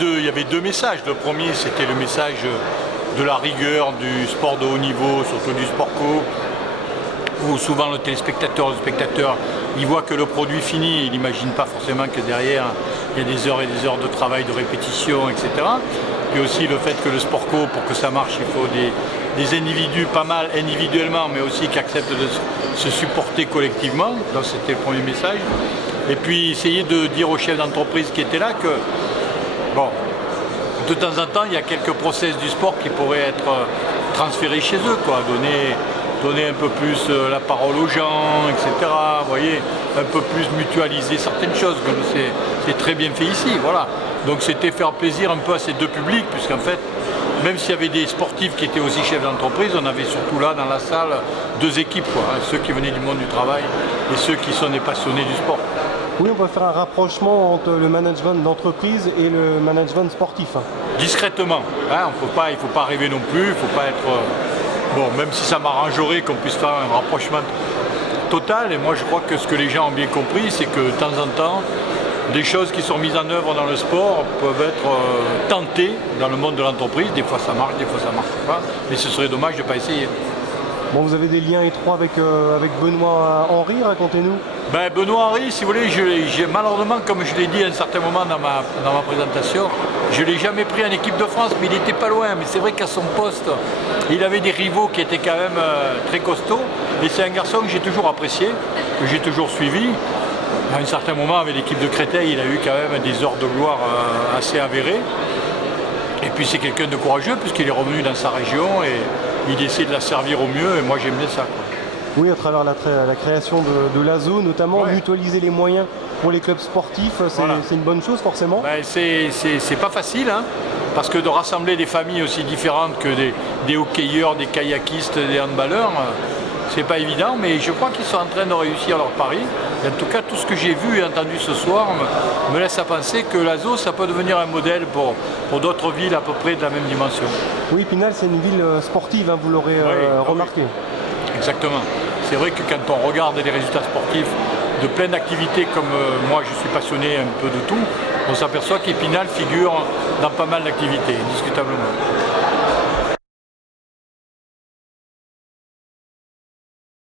il y avait deux messages. Le premier, c'était le message de la rigueur du sport de haut niveau, surtout du sport co, où souvent le spectateur, il voit que le produit fini, il n'imagine pas forcément que derrière, il y a des heures et des heures de travail, de répétition, etc. Puis aussi le fait que le sport co, pour que ça marche, il faut des individus, pas mal individuellement, mais aussi qui acceptent de se supporter collectivement. Donc c'était le premier message. Et puis essayer de dire aux chefs d'entreprise qui étaient là que, bon, de temps en temps, il y a quelques process du sport qui pourraient être transférés chez eux, quoi, donner un peu plus la parole aux gens, etc. Vous voyez, un peu plus mutualiser certaines choses, comme c'est très bien fait ici, voilà. Donc c'était faire plaisir un peu à ces deux publics, puisqu'en fait, même s'il y avait des sportifs qui étaient aussi chefs d'entreprise, on avait surtout là dans la salle deux équipes, quoi, hein, ceux qui venaient du monde du travail et ceux qui sont des passionnés du sport. Oui, on peut faire un rapprochement entre le management d'entreprise et le management sportif. Discrètement, hein, il ne faut pas rêver non plus, il ne faut pas être... bon, même si ça m'arrangerait qu'on puisse faire un rapprochement total, et moi je crois que ce que les gens ont bien compris, c'est que de temps en temps, des choses qui sont mises en œuvre dans le sport peuvent être tentées dans le monde de l'entreprise. Des fois ça marche, des fois ça ne marche pas, mais ce serait dommage de ne pas essayer. Bon, vous avez des liens étroits avec Benoît Henry, racontez-nous. Ben, Benoît Henry, si vous voulez, malheureusement, comme je l'ai dit à un certain moment dans ma présentation, je ne l'ai jamais pris en équipe de France, mais il n'était pas loin. Mais c'est vrai qu'à son poste, il avait des rivaux qui étaient quand même très costauds. Et c'est un garçon que j'ai toujours apprécié, que j'ai toujours suivi. À un certain moment, avec l'équipe de Créteil, il a eu quand même des heures de gloire assez avérées. Et puis c'est quelqu'un de courageux, puisqu'il est revenu dans sa région et il essaie de la servir au mieux. Et moi, j'aime bien ça, quoi. Oui, à travers la création de l'ASO, notamment Ouais. Mutualiser les moyens pour les clubs sportifs, Voilà. c'est une bonne chose forcément. Ben, c'est pas facile, hein, parce que de rassembler des familles aussi différentes que des hockeyeurs, des kayakistes, des handballeurs, c'est pas évident, mais je crois qu'ils sont en train de réussir leur pari. Et en tout cas, tout ce que j'ai vu et entendu ce soir me laisse à penser que l'ASO, ça peut devenir un modèle pour d'autres villes à peu près de la même dimension. Oui, Pinal, c'est une ville sportive, hein, vous l'aurez remarqué. Exactement. C'est vrai que quand on regarde les résultats sportifs de plein d'activités, comme moi je suis passionné un peu de tout, on s'aperçoit qu'Épinal figure dans pas mal d'activités, indiscutablement.